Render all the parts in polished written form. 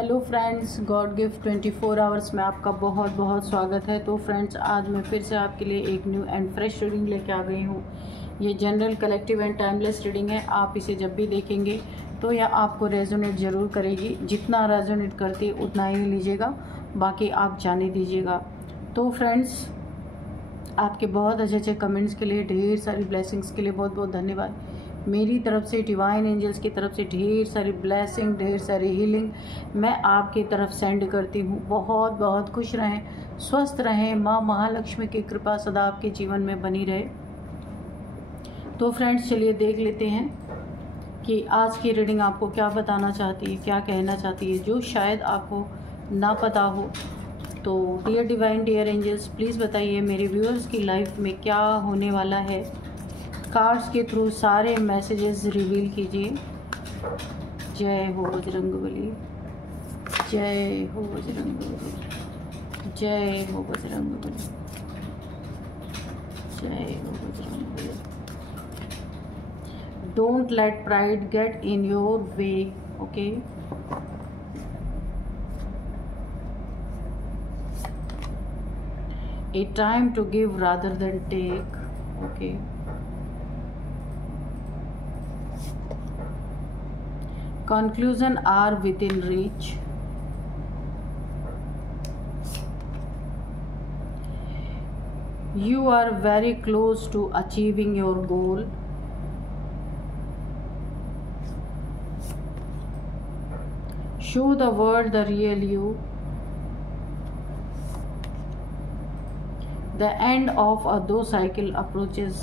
Hello friends, God gift 24 hours में आपका बहुत बहुत स्वागत है। तो फ्रेंड्स, आज मैं फिर से आपके लिए एक न्यू एंड फ्रेश रीडिंग लेके आ गई हूँ। ये general, collective and timeless reading है। आप इसे जब भी देखेंगे तो यह आपको रेजोनेट ज़रूर करेगी। जितना रेजोनेट करती है उतना ही लीजिएगा, बाकी आप जाने दीजिएगा। तो फ्रेंड्स, आपके बहुत अच्छे अच्छे कमेंट्स के लिए, ढेर सारी ब्लेसिंग्स के लिए बहुत बहुत धन्यवाद। मेरी तरफ से, डिवाइन एंजल्स की तरफ से ढेर सारी ब्लेसिंग, ढेर सारी हीलिंग मैं आपकी तरफ सेंड करती हूँ। बहुत बहुत खुश रहें, स्वस्थ रहें, माँ महालक्ष्मी की कृपा सदा आपके जीवन में बनी रहे। तो फ्रेंड्स, चलिए देख लेते हैं कि आज की रीडिंग आपको क्या बताना चाहती है, क्या कहना चाहती है, जो शायद आपको ना पता हो। तो dear divine, dear angels, please बताइए मेरे व्यूअर्स की लाइफ में क्या होने वाला है। कार्ड्स के थ्रू सारे मैसेजेस रिवील कीजिए। जय हो बजरंगबली, जय हो बजरंगबली, जय हो बजरंगबली, जय हो Bajrangbali. Don't let pride get in your way, okay. A time to give rather than take, okay. Conclusion are within reach. You are very close to achieving your goal. Show the world the real you. The end of a दो cycle approaches.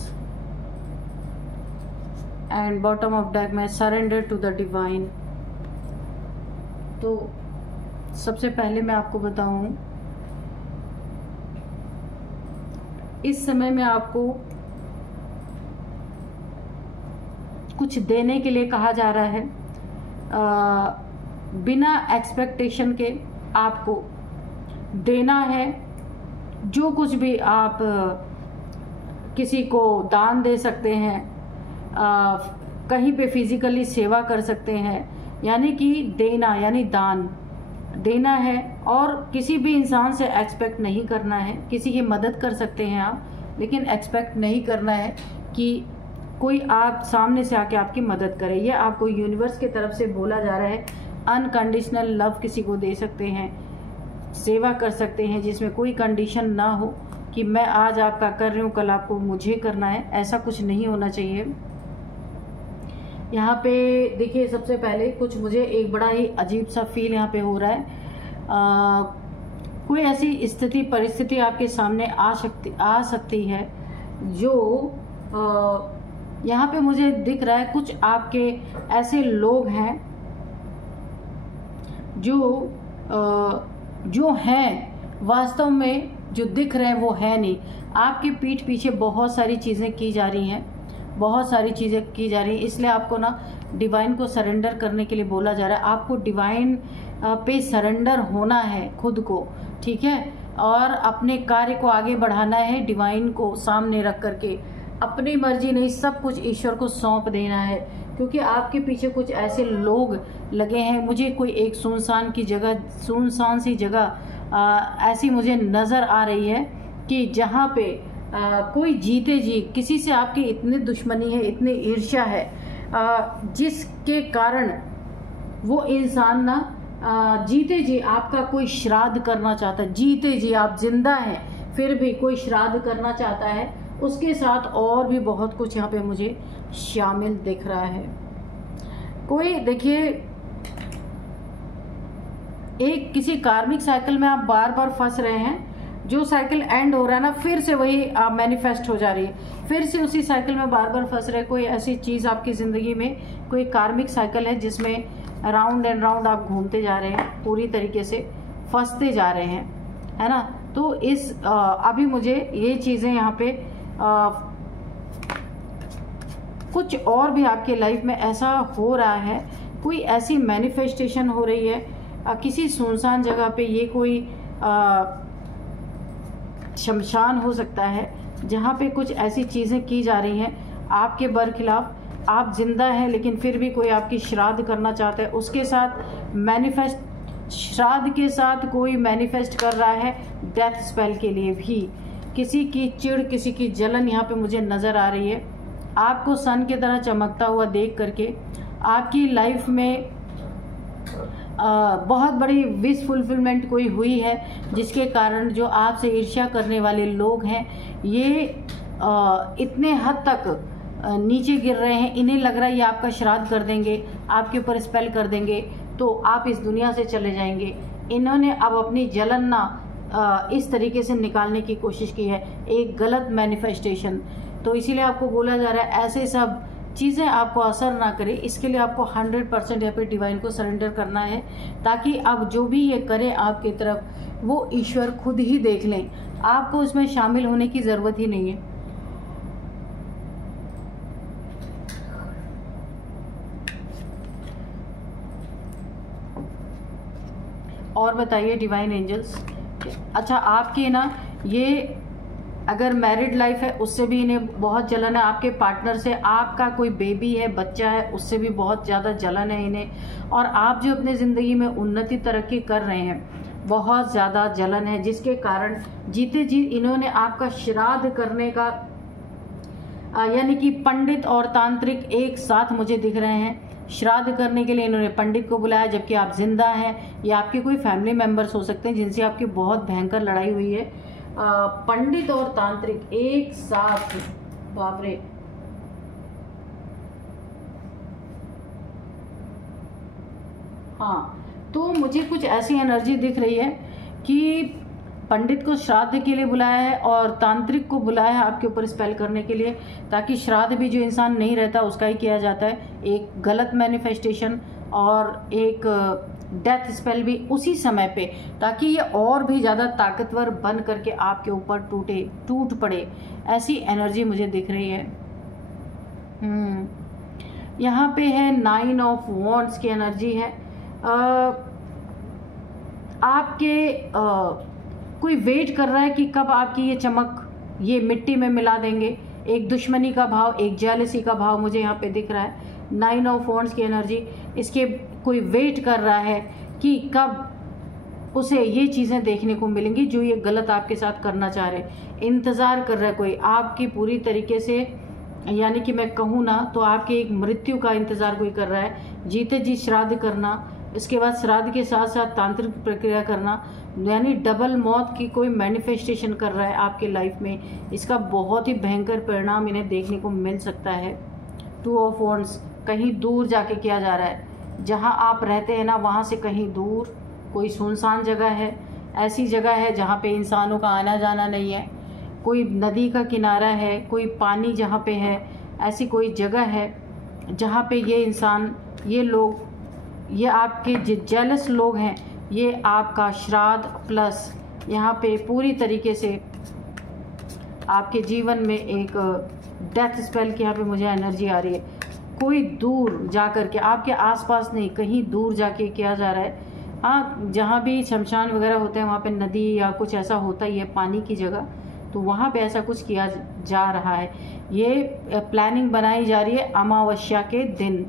And bottom of deck में surrender to the divine. तो सबसे पहले मैं आपको बताऊं, इस समय में आपको कुछ देने के लिए कहा जा रहा है। बिना एक्सपेक्टेशन के आपको देना है। जो कुछ भी आप किसी को दान दे सकते हैं, कहीं पे फिजिकली सेवा कर सकते हैं, यानी कि देना यानी दान देना है। और किसी भी इंसान से एक्सपेक्ट नहीं करना है। किसी की मदद कर सकते हैं आप, लेकिन एक्सपेक्ट नहीं करना है कि कोई आप सामने से आके आपकी मदद करे। ये आपको यूनिवर्स की तरफ से बोला जा रहा है। अनकंडीशनल लव किसी को दे सकते हैं, सेवा कर सकते हैं, जिसमें कोई कंडीशन ना हो कि मैं आज आपका कर रही हूँ, कल आपको मुझे करना है। ऐसा कुछ नहीं होना चाहिए। यहाँ पे देखिए, सबसे पहले कुछ मुझे एक बड़ा ही अजीब सा फील यहाँ पे हो रहा है। कोई ऐसी स्थिति, परिस्थिति आपके सामने आ सकती है जो यहाँ पे मुझे दिख रहा है। कुछ आपके ऐसे लोग हैं जो हैं, वास्तव में जो दिख रहे हैं वो है नहीं। आपकी पीठ पीछे बहुत सारी चीज़ें की जा रही हैं, बहुत सारी चीज़ें की जा रही हैं। इसलिए आपको ना डिवाइन को सरेंडर करने के लिए बोला जा रहा है। आपको डिवाइन पे सरेंडर होना है खुद को, ठीक है, और अपने कार्य को आगे बढ़ाना है। डिवाइन को सामने रख करके अपनी मर्जी नहीं, सब कुछ ईश्वर को सौंप देना है। क्योंकि आपके पीछे कुछ ऐसे लोग लगे हैं। मुझे कोई एक सुनसान सी जगह ऐसी मुझे नज़र आ रही है कि जहाँ पे कोई जीते जी किसी से आपकी इतनी दुश्मनी है, इतनी ईर्ष्या है, जिसके कारण वो इंसान ना जीते जी आपका कोई श्राद्ध करना चाहता है। जीते जी आप जिंदा हैं फिर भी कोई श्राद्ध करना चाहता है। उसके साथ और भी बहुत कुछ यहाँ पे मुझे शामिल दिख रहा है। कोई देखिए, एक किसी कार्मिक साइकिल में आप बार बार फंस रहे हैं। जो साइकिल एंड हो रहा है ना, फिर से वही मैनिफेस्ट हो जा रही है। फिर से उसी साइकिल में बार बार फंस रहे। कोई ऐसी चीज़ आपकी ज़िंदगी में, कोई कार्मिक साइकिल है जिसमें राउंड एंड राउंड आप घूमते जा रहे हैं, पूरी तरीके से फंसते जा रहे हैं, है ना। तो इस अभी मुझे ये चीज़ें यहाँ पे कुछ और भी आपके लाइफ में ऐसा हो रहा है। कोई ऐसी मैनिफेस्टेशन हो रही है किसी सुनसान जगह पे। ये कोई शमशान हो सकता है जहाँ पे कुछ ऐसी चीज़ें की जा रही हैं आपके बरखिलाफ। आप जिंदा हैं लेकिन फिर भी कोई आपकी श्राद्ध करना चाहता है, उसके साथ मैनिफेस्ट श्राद्ध के साथ कोई मैनिफेस्ट कर रहा है डेथ स्पेल के लिए भी। किसी की चिढ़, किसी की जलन यहाँ पे मुझे नज़र आ रही है। आपको सन की तरह चमकता हुआ देख करके आपकी लाइफ में बहुत बड़ी विश फुलफिलमेंट कोई हुई है, जिसके कारण जो आपसे ईर्ष्या करने वाले लोग हैं ये इतने हद तक नीचे गिर रहे हैं। इन्हें लग रहा है ये आपका श्राद्ध कर देंगे, आपके ऊपर स्पेल कर देंगे तो आप इस दुनिया से चले जाएंगे। इन्होंने अब अपनी जलन ना इस तरीके से निकालने की कोशिश की है, एक गलत मैनिफेस्टेशन। तो इसीलिए आपको बोला जा रहा है ऐसे सब चीज़ें आपको असर ना करे, इसके लिए आपको 100% यहाँ पे डिवाइन को सरेंडर करना है, ताकि अब जो भी ये करे आपकी तरफ वो ईश्वर खुद ही देख लें। आपको इसमें शामिल होने की ज़रूरत ही नहीं है। और बताइए डिवाइन एंजल्स। अच्छा, आपकी ना ये अगर मैरिड लाइफ है उससे भी इन्हें बहुत जलन है, आपके पार्टनर से, आपका कोई बेबी है, बच्चा है, उससे भी बहुत ज़्यादा जलन है इन्हें। और आप जो अपने ज़िंदगी में उन्नति तरक्की कर रहे हैं बहुत ज़्यादा जलन है, जिसके कारण जीते जी इन्होंने आपका श्राद्ध करने का यानी कि पंडित और तांत्रिक एक साथ मुझे दिख रहे हैं। श्राद्ध करने के लिए इन्होंने पंडित को बुलाया, जबकि आप जिंदा हैं, या आपके कोई फैमिली मेंबर्स हो सकते हैं जिनसे आपकी बहुत भयंकर लड़ाई हुई है। पंडित और तांत्रिक एक साथ, बाप रे। हाँ, तो मुझे कुछ ऐसी एनर्जी दिख रही है कि पंडित को श्राद्ध के लिए बुलाया है और तांत्रिक को बुलाया है आपके ऊपर स्पेल करने के लिए, ताकि श्राद्ध भी जो इंसान नहीं रहता उसका ही किया जाता है, एक गलत मैनिफेस्टेशन और एक डेथ स्पेल भी उसी समय पे, ताकि ये और भी ज़्यादा ताकतवर बन करके आपके ऊपर टूट पड़े। ऐसी एनर्जी मुझे दिख रही है। यहाँ पे है 9 ऑफ वॉन्ड्स की एनर्जी है। आपके कोई वेट कर रहा है कि कब आपकी ये चमक ये मिट्टी में मिला देंगे। एक दुश्मनी का भाव, एक जेलसी का भाव मुझे यहाँ पे दिख रहा है। 9 ऑफ वॉन्ड्स की एनर्जी, इसके कोई वेट कर रहा है कि कब उसे ये चीज़ें देखने को मिलेंगी जो ये गलत आपके साथ करना चाह रहे। इंतज़ार कर रहा है कोई आपकी पूरी तरीके से, यानी कि मैं कहूँ ना तो आपके एक मृत्यु का इंतज़ार कोई कर रहा है। जीते जी श्राद्ध करना, इसके बाद श्राद्ध के साथ साथ तांत्रिक प्रक्रिया करना, यानी डबल मौत की कोई मैनिफेस्टेशन कर रहा है आपके लाइफ में। इसका बहुत ही भयंकर परिणाम इन्हें देखने को मिल सकता है। 2 ऑफ वॉन्ड्स, कहीं दूर जाके किया जा रहा है, जहाँ आप रहते हैं ना वहाँ से कहीं दूर कोई सुनसान जगह है, ऐसी जगह है जहाँ पे इंसानों का आना जाना नहीं है, कोई नदी का किनारा है, कोई पानी जहाँ पे है, ऐसी कोई जगह है जहाँ पे ये इंसान, ये लोग, ये आपके जेलस लोग हैं, ये आपका श्राद्ध प्लस यहाँ पे पूरी तरीके से आपके जीवन में एक डेथ स्पेल की यहाँ पे मुझे एनर्जी आ रही है। कोई दूर जा कर के, आपके आसपास नहीं, कहीं दूर जाके किया जा रहा है। हाँ, जहाँ भी शमशान वगैरह होते हैं वहाँ पे नदी या कुछ ऐसा होता ही है, पानी की जगह, तो वहाँ पे ऐसा कुछ किया जा रहा है। ये प्लानिंग बनाई जा रही है अमावस्या के दिन।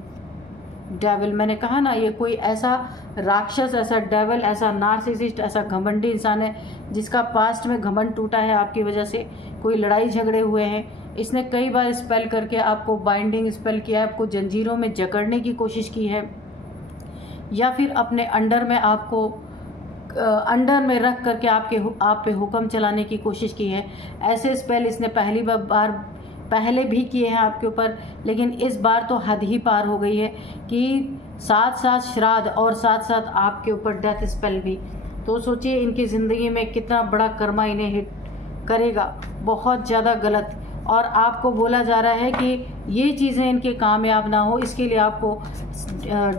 डेविल, मैंने कहा ना, ये कोई ऐसा राक्षस, ऐसा डेविल, ऐसा नार्सिसिस्ट, ऐसा घमंडी इंसान है जिसका पास्ट में घमंड टूटा है आपकी वजह से, कोई लड़ाई झगड़े हुए हैं। इसने कई बार स्पेल करके आपको बाइंडिंग स्पेल किया है, आपको जंजीरों में जकड़ने की कोशिश की है, या फिर अपने अंडर में आपको अंडर में रख करके आप पे हुक्म चलाने की कोशिश की है। ऐसे स्पेल इसने पहले भी किए हैं आपके ऊपर, लेकिन इस बार तो हद ही पार हो गई है कि साथ साथ श्राद्ध और साथ साथ आपके ऊपर डेथ स्पेल भी। तो सोचिए इनकी ज़िंदगी में कितना बड़ा कर्मा इन्हें हिट करेगा, बहुत ज़्यादा गलत। और आपको बोला जा रहा है कि ये चीज़ें इनके कामयाब ना हो, इसके लिए आपको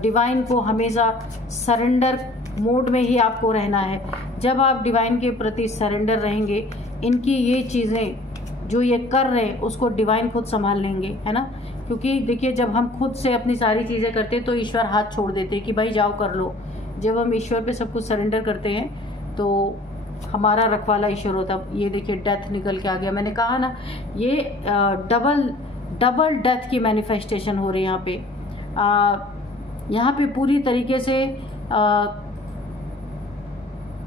डिवाइन को हमेशा सरेंडर मोड में ही आपको रहना है। जब आप डिवाइन के प्रति सरेंडर रहेंगे, इनकी ये चीज़ें जो ये कर रहे हैं उसको डिवाइन खुद संभाल लेंगे, है ना। क्योंकि देखिए, जब हम खुद से अपनी सारी चीज़ें करते हैं तो ईश्वर हाथ छोड़ देते हैं कि भाई जाओ कर लो। जब हम ईश्वर पे सब कुछ सरेंडर करते हैं तो हमारा रखवाला ईश्वर होता। ये देखिए डेथ निकल के आ गया। मैंने कहा ना, ये डबल डेथ की मैनिफेस्टेशन हो रही है यहाँ पे। पूरी तरीके से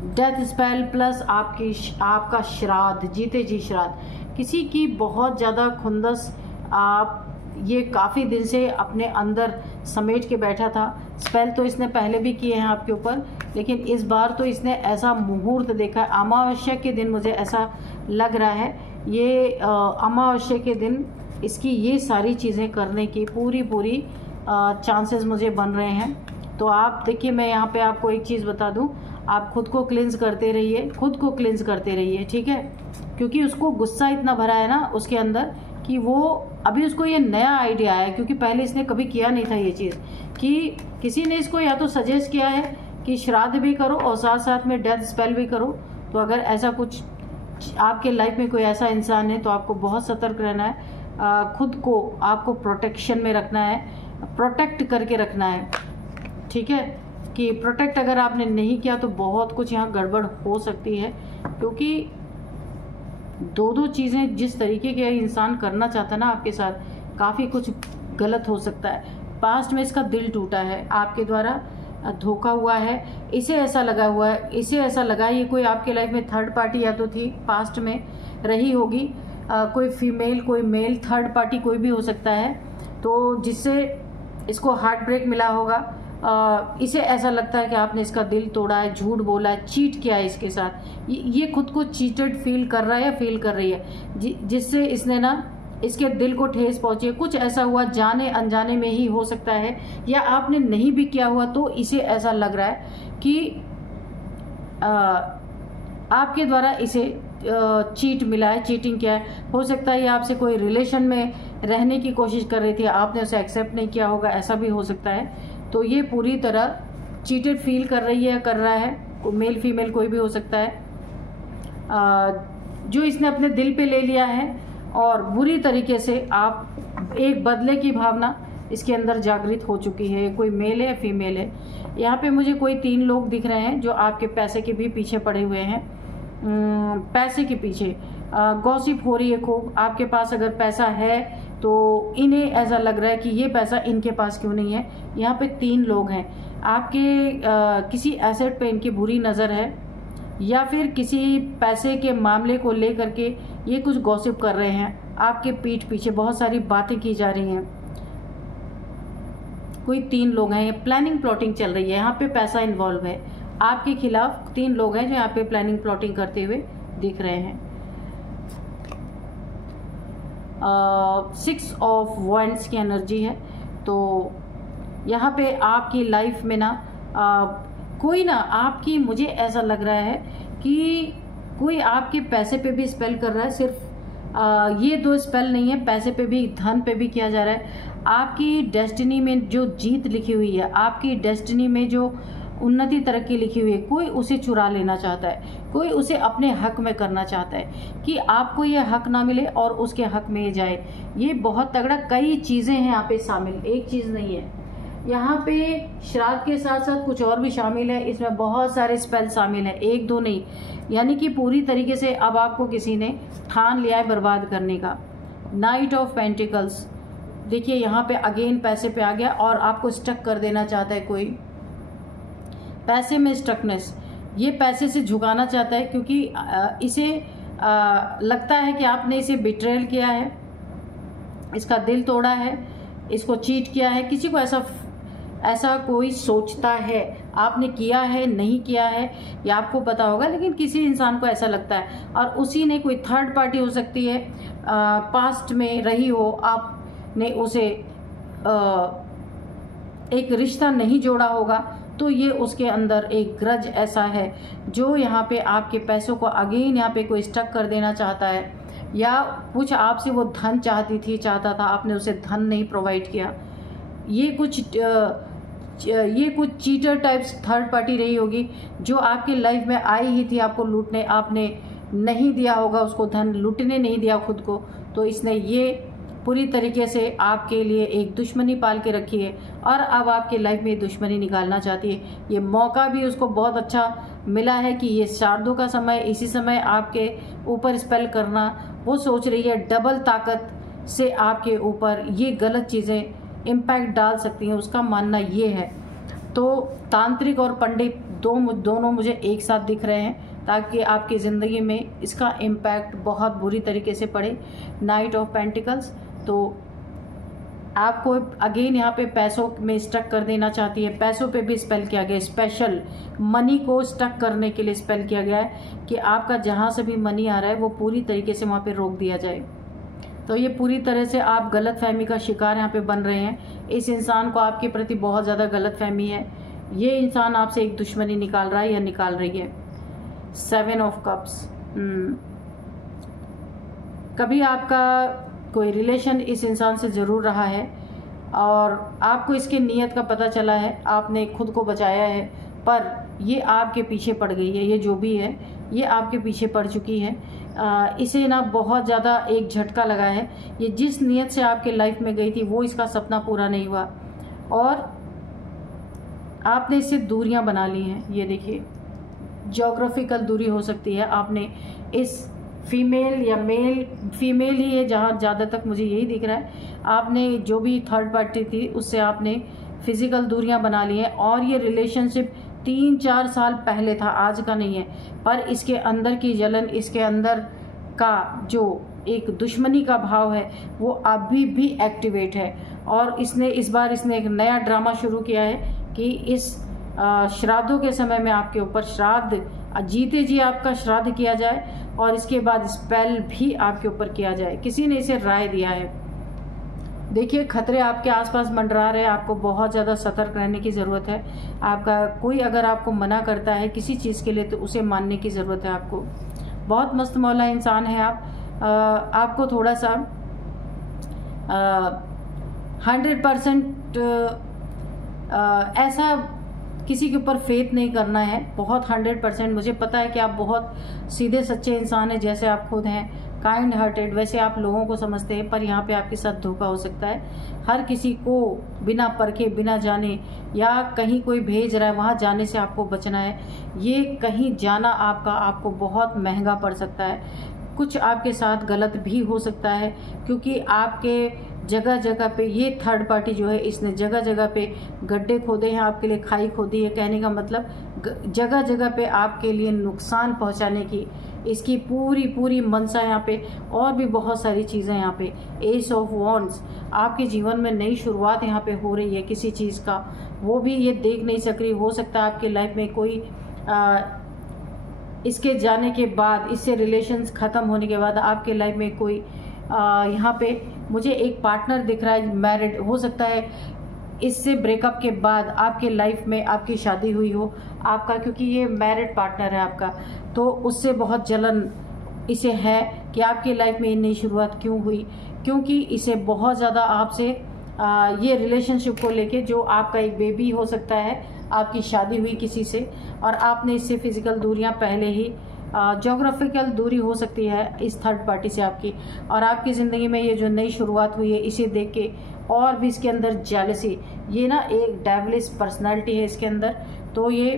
डेथ स्पेल प्लस आपका श्राद्ध, जीते जी श्राद्ध, किसी की बहुत ज़्यादा खुंदस आप ये काफ़ी दिन से अपने अंदर समेट के बैठा था। स्पेल तो इसने पहले भी किए हैं आपके ऊपर, लेकिन इस बार तो इसने ऐसा मुहूर्त देखा है, अमावस्या के दिन मुझे ऐसा लग रहा है, ये अमावस्या के दिन इसकी ये सारी चीज़ें करने की पूरी चांसेस मुझे बन रहे हैं। तो आप देखिए, मैं यहाँ पे आपको एक चीज़ बता दूँ, आप खुद को क्लिंज करते रहिए, खुद को क्लिंज करते रहिए, ठीक है, क्योंकि उसको गुस्सा इतना भरा है ना उसके अंदर कि वो अभी उसको ये नया आइडिया आया, क्योंकि पहले इसने कभी किया नहीं था ये चीज़, कि किसी ने इसको या तो सजेस्ट किया है कि श्राद्ध भी करो और साथ साथ में डेथ स्पेल भी करो। तो अगर ऐसा कुछ आपके लाइफ में कोई ऐसा इंसान है तो आपको बहुत सतर्क रहना है, खुद को आपको प्रोटेक्शन में रखना है, प्रोटेक्ट करके रखना है, ठीक है, कि प्रोटेक्ट अगर आपने नहीं किया तो बहुत कुछ यहाँ गड़बड़ हो सकती है, क्योंकि दो चीज़ें जिस तरीके के इंसान करना चाहता है ना आपके साथ, काफ़ी कुछ गलत हो सकता है। पास्ट में इसका दिल टूटा है, आपके द्वारा धोखा हुआ है, इसे ऐसा लगा हुआ है, इसे ऐसा लगा ये कोई आपके लाइफ में थर्ड पार्टी या तो थी, पास्ट में रही होगी, कोई फीमेल कोई मेल, थर्ड पार्टी कोई भी हो सकता है, तो जिससे इसको हार्ट ब्रेक मिला होगा। इसे ऐसा लगता है कि आपने इसका दिल तोड़ा है, झूठ बोला है, चीट किया है इसके साथ, ये खुद को चीटेड फील कर रहा है या फील कर रही है, जिससे इसने ना इसके दिल को ठेस पहुंची है। कुछ ऐसा हुआ, जाने अनजाने में ही हो सकता है, या आपने नहीं भी किया हुआ, तो इसे ऐसा लग रहा है कि आपके द्वारा इसे चीट मिला है, चीटिंग किया है। हो सकता है ये आपसे कोई रिलेशन में रहने की कोशिश कर रही थी, आपने उसे एक्सेप्ट नहीं किया होगा, ऐसा भी हो सकता है। तो ये पूरी तरह चीटेड फील कर रही है, कर रहा है, मेल फीमेल कोई भी हो सकता है, जो इसने अपने दिल पे ले लिया है, और बुरी तरीके से आप एक बदले की भावना इसके अंदर जागृत हो चुकी है। कोई मेल है या फीमेल है। यहाँ पे मुझे कोई 3 लोग दिख रहे हैं जो आपके पैसे के भी पीछे पड़े हुए हैं, पैसे के पीछे गॉसिप हो रही है खूब। आपके पास अगर पैसा है तो इन्हें ऐसा लग रहा है कि ये पैसा इनके पास क्यों नहीं है। यहाँ पे 3 लोग हैं, आपके किसी एसेट पे इनकी बुरी नज़र है, या फिर किसी पैसे के मामले को लेकर के ये कुछ गॉसिप कर रहे हैं, आपके पीठ पीछे बहुत सारी बातें की जा रही हैं। कोई 3 लोग हैं, ये प्लानिंग प्लॉटिंग चल रही है, यहाँ पे पैसा इन्वॉल्व है, आपके खिलाफ 3 लोग हैं जो यहाँ पे प्लानिंग प्लॉटिंग करते हुए दिख रहे हैं। 6 ऑफ वॉन्ड्स की एनर्जी है, तो यहाँ पे आपकी लाइफ में ना कोई ना आपकी, मुझे ऐसा लग रहा है कि कोई आपके पैसे पे भी स्पेल कर रहा है। सिर्फ ये 2 स्पेल नहीं है, पैसे पे भी, धन पे भी किया जा रहा है। आपकी डेस्टिनी में जो जीत लिखी हुई है, आपकी डेस्टिनी में जो उन्नति तरक्की लिखी हुई है, कोई उसे चुरा लेना चाहता है, कोई उसे अपने हक में करना चाहता है कि आपको ये हक ना मिले और उसके हक में ये जाए। ये बहुत तगड़ा, कई चीज़ें हैं यहाँ पे शामिल, एक चीज़ नहीं है। यहाँ पे श्राद्ध के साथ साथ कुछ और भी शामिल है, इसमें बहुत सारे स्पेल शामिल हैं, 1-2 नहीं, यानी कि पूरी तरीके से अब आपको किसी ने ठान लिया है बर्बाद करने का। नाइट ऑफ पेंटिकल्स, देखिए यहाँ पे अगेन पैसे पे आ गया और आपको स्टक कर देना चाहता है कोई, पैसे में स्टकनेस, ये पैसे से झुकाना चाहता है, क्योंकि इसे लगता है कि आपने इसे बिट्रेल किया है, इसका दिल तोड़ा है, इसको चीट किया है। किसी को ऐसा कोई सोचता है, आपने किया है नहीं किया है या आपको पता होगा, लेकिन किसी इंसान को ऐसा लगता है, और उसी ने, कोई थर्ड पार्टी हो सकती है, पास्ट में रही हो, आपने उसे एक रिश्ता नहीं जोड़ा होगा, तो ये उसके अंदर एक ग्रज ऐसा है जो यहाँ पे आपके पैसों को अगेन यहाँ पे कोई स्टक कर देना चाहता है, या कुछ आपसे वो धन चाहता था, आपने उसे धन नहीं प्रोवाइड किया। ये कुछ चीटर टाइप्स थर्ड पार्टी रही होगी जो आपकी लाइफ में आई ही थी आपको लूटने, आपने नहीं दिया होगा उसको धन, लूटने नहीं दिया खुद को, तो इसने ये पूरी तरीके से आपके लिए एक दुश्मनी पाल के रखी है और अब आपके लाइफ में दुश्मनी निकालना चाहती है। ये मौका भी उसको बहुत अच्छा मिला है कि ये श्राद्धों का समय, इसी समय आपके ऊपर स्पेल करना, वो सोच रही है डबल ताकत से आपके ऊपर ये गलत चीज़ें इम्पैक्ट डाल सकती हैं, उसका मानना ये है। तो तांत्रिक और पंडित दोनों मुझे एक साथ दिख रहे हैं, ताकि आपकी ज़िंदगी में इसका इम्पैक्ट बहुत बुरी तरीके से पड़े। नाइट ऑफ पेंटिकल्स, तो आपको अगेन यहाँ पे पैसों में स्टक कर देना चाहती है। पैसों पे भी स्पेल किया गया है, स्पेशल मनी को स्टक करने के लिए स्पेल किया गया है कि आपका जहाँ से भी मनी आ रहा है वो पूरी तरीके से वहाँ पे रोक दिया जाए। तो ये पूरी तरह से आप गलतफहमी का शिकार यहाँ पे बन रहे हैं। इस इंसान को आपके प्रति बहुत ज़्यादा गलतफहमी है। ये इंसान आपसे एक दुश्मनी निकाल रहा है या निकाल रही है। 7 ऑफ कप्स, कभी आपका कोई रिलेशन इस इंसान से ज़रूर रहा है और आपको इसके नीयत का पता चला है, आपने खुद को बचाया है, पर ये आपके पीछे पड़ गई है। ये जो भी है ये आपके पीछे पड़ चुकी है। इसे ना बहुत ज़्यादा एक झटका लगा है। ये जिस नीयत से आपके लाइफ में गई थी वो इसका सपना पूरा नहीं हुआ और आपने इससे दूरियां बना ली हैं। ये देखिए, ज्योग्राफिकल दूरी हो सकती है। आपने इस फीमेल या मेल, फीमेल ही है जहाँ ज़्यादा तक मुझे यही दिख रहा है, आपने जो भी थर्ड पार्टी थी उससे आपने फिज़िकल दूरियां बना ली हैं। और ये रिलेशनशिप 3-4 साल पहले था, आज का नहीं है, पर इसके अंदर की जलन, इसके अंदर का जो एक दुश्मनी का भाव है वो अभी भी एक्टिवेट है। और इस बार इसने एक नया ड्रामा शुरू किया है कि इस श्राद्धों के समय में आपके ऊपर श्राद्ध, जीते जी आपका श्राद्ध किया जाए और इसके बाद स्पेल भी आपके ऊपर किया जाए। किसी ने इसे राय दिया है। देखिए, खतरे आपके आसपास मंडरा रहे हैं, आपको बहुत ज़्यादा सतर्क रहने की ज़रूरत है। आपका कोई अगर आपको मना करता है किसी चीज़ के लिए तो उसे मानने की ज़रूरत है आपको। बहुत मस्त मौला इंसान है आप। आपको थोड़ा सा 100% ऐसा किसी के ऊपर फेथ नहीं करना है। बहुत 100%, मुझे पता है कि आप बहुत सीधे सच्चे इंसान हैं, जैसे आप खुद हैं, काइंड हार्टेड, वैसे आप लोगों को समझते हैं, पर यहाँ पे आपके साथ धोखा हो सकता है। हर किसी को बिना परखे, बिना जाने, या कहीं कोई भेज रहा है वहाँ जाने से आपको बचना है। ये कहीं जाना आपको बहुत महंगा पड़ सकता है। कुछ आपके साथ गलत भी हो सकता है, क्योंकि आपके जगह जगह पे ये थर्ड पार्टी जो है इसने जगह जगह पे गड्ढे खोदे हैं आपके लिए, खाई खोदी है। कहने का मतलब जगह जगह पे आपके लिए नुकसान पहुंचाने की इसकी पूरी मंशा यहाँ पे। और भी बहुत सारी चीज़ें यहाँ पे। एस ऑफ वॉन्ड्स, आपके जीवन में नई शुरुआत यहाँ पे हो रही है किसी चीज़ का, वो भी ये देख नहीं सक रही। हो सकता है आपके लाइफ में कोई इसके जाने के बाद, इससे रिलेशंस ख़त्म होने के बाद आपके लाइफ में कोई यहाँ पे मुझे एक पार्टनर दिख रहा है, मैरिड हो सकता है। इससे ब्रेकअप के बाद आपके लाइफ में आपकी शादी हुई हो आपका, क्योंकि ये मैरिड पार्टनर है आपका, तो उससे बहुत जलन इसे है कि आपकी लाइफ में नई शुरुआत क्यों हुई, क्योंकि इसे बहुत ज़्यादा आपसे ये रिलेशनशिप को लेके, जो आपका एक बेबी हो सकता है, आपकी शादी हुई किसी से और आपने इससे फिजिकल दूरियां पहले ही, ज्योग्राफिकल दूरी हो सकती है इस थर्ड पार्टी से आपकी, और आपकी ज़िंदगी में ये जो नई शुरुआत हुई है इसे देख के और भी इसके अंदर जेलसी, ये ना एक डेविलिश पर्सनालिटी है इसके अंदर, तो ये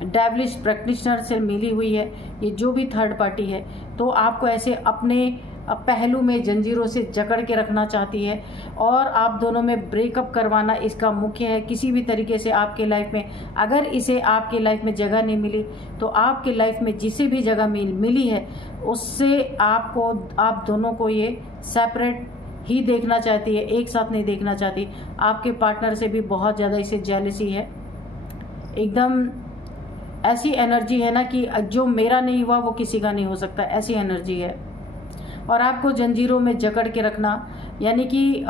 डेविलिश प्रैक्टिशनर से मिली हुई है ये जो भी थर्ड पार्टी है। तो आपको ऐसे अपने पहलू में जंजीरों से जकड़ के रखना चाहती है और आप दोनों में ब्रेकअप करवाना इसका मुख्य है। किसी भी तरीके से आपके लाइफ में अगर इसे आपकी लाइफ में जगह नहीं मिली तो आपके लाइफ में जिसे भी जगह मिली है उससे आप दोनों को ये सेपरेट ही देखना चाहती है, एक साथ नहीं देखना चाहती। आपके पार्टनर से भी बहुत ज़्यादा इसे जेलसी है, एकदम ऐसी एनर्जी है ना कि जो मेरा नहीं हुआ वो किसी का नहीं हो सकता, ऐसी एनर्जी है। और आपको जंजीरों में जकड़ के रखना, यानी कि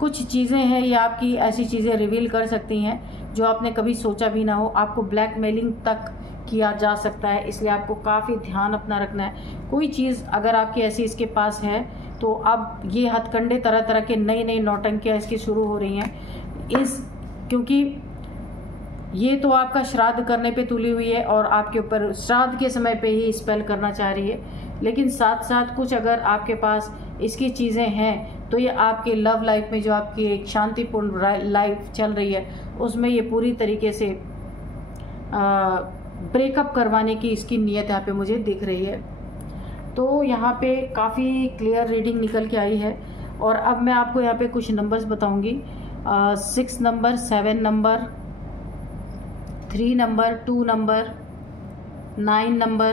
कुछ चीज़ें हैं ये आपकी ऐसी चीज़ें रिवील कर सकती हैं जो आपने कभी सोचा भी ना हो। आपको ब्लैकमेलिंग तक किया जा सकता है, इसलिए आपको काफ़ी ध्यान अपना रखना है। कोई चीज़ अगर आपकी ऐसी इसके पास है तो अब ये हथकंडे, तरह तरह के नई नौटंकियाँ इसकी शुरू हो रही हैं क्योंकि ये तो आपका श्राद्ध करने पे तुली हुई है और आपके ऊपर श्राद्ध के समय पे ही स्पेल करना चाह रही है, लेकिन साथ साथ कुछ अगर आपके पास इसकी चीज़ें हैं तो ये आपके लव लाइफ में जो आपकी एक शांतिपूर्ण लाइफ चल रही है उसमें ये पूरी तरीके से ब्रेकअप करवाने की इसकी नीयत यहाँ पे मुझे दिख रही है। तो यहाँ पे काफ़ी क्लियर रीडिंग निकल के आई है। और अब मैं आपको यहाँ पे कुछ नंबर्स बताऊंगी। 6 number, 7 number, 3 number, 2 number, 9 number,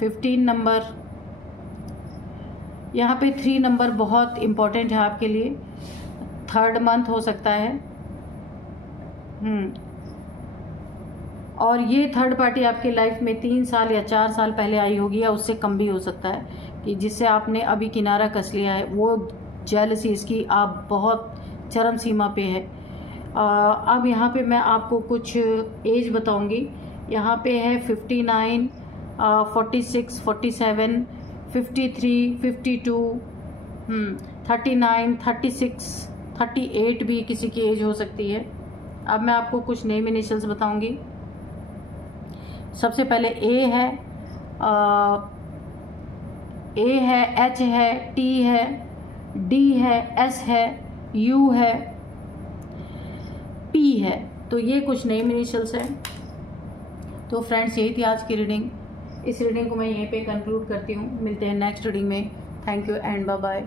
15 number. यहाँ पे 3 नंबर बहुत इम्पोर्टेंट है आपके लिए। 3rd मंथ हो सकता है। और ये थर्ड पार्टी आपके लाइफ में 3 साल या 4 साल पहले आई होगी, या उससे कम भी हो सकता है, कि जिससे आपने अभी किनारा कस लिया है। वो जेलसी इसकी आप बहुत चरम सीमा पे है। अब यहाँ पे मैं आपको कुछ एज बताऊंगी। यहाँ पे है 59, 46, 47, 53, 52, 39, 36, 38 भी किसी की एज हो सकती है। अब मैं आपको कुछ नेम इनिशियल्स बताऊंगी। सबसे पहले ए है, एच है, टी है, डी है, एस है, यू है, पी है। तो ये कुछ नेम इनिशियल्स हैं। तो फ्रेंड्स, यही थी आज की रीडिंग। इस रीडिंग को मैं यहीं पे कंक्लूड करती हूँ। मिलते हैं नेक्स्ट रीडिंग में। Thank you and bye bye.